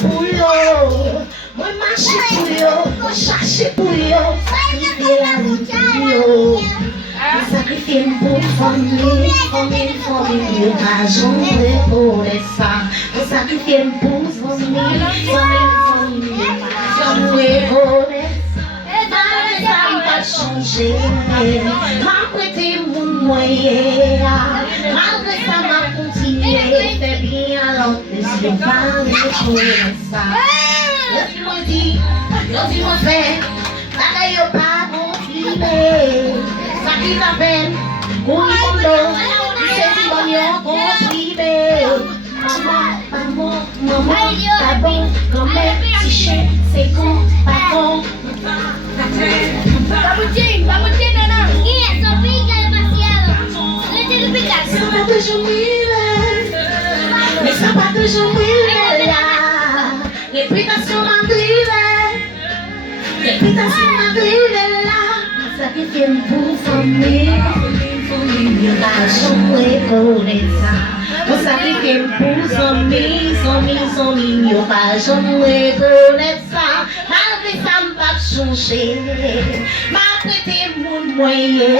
pour yo, moi marcher pour yo, moi chercher pour yo, sacrifier la vie pour yo. Sacrifier pour famille, yo pas jamais pour ça. Sacrifier pour famille, yo pas jamais pour ça va changer. M'a prêté mon moyen, malgré ça m'a continué. Fais bien alors que je vais pas pour ça. Laisse-moi dire, laisse-moi faire, bagaille yo pas comprimé. Ça qui t'appelle, couille mon dos, c'est si bon yo comprimé. Maman, pas bon, quand même, si chien, c'est con, pas bon. Papuchín, nana. Y eso pica demasiado. No tiene que picar. Ça va toujours mieux, mais ça va toujours mieux là. Réputation m'arrive, réputation m'arrive là. Sacrifier pour famille, yo pas jamais connaître ça. On sacrifie pour amis, yo pas jamais connaître ça. Malgré ça, m'pas changer, m'a prêté mon moyen,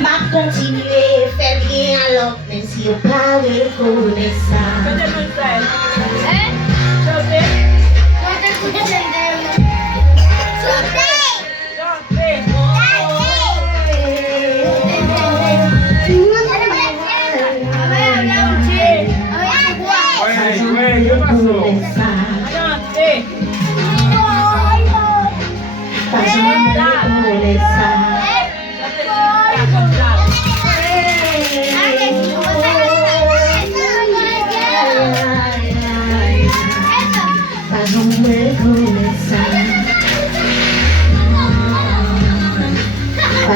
m'a continué, fait bien alors même si yo pas reconnaître ça. ¿Eh? No te escuchas el ¿Qué pasó? Pas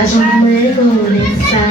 jamais connaître ça.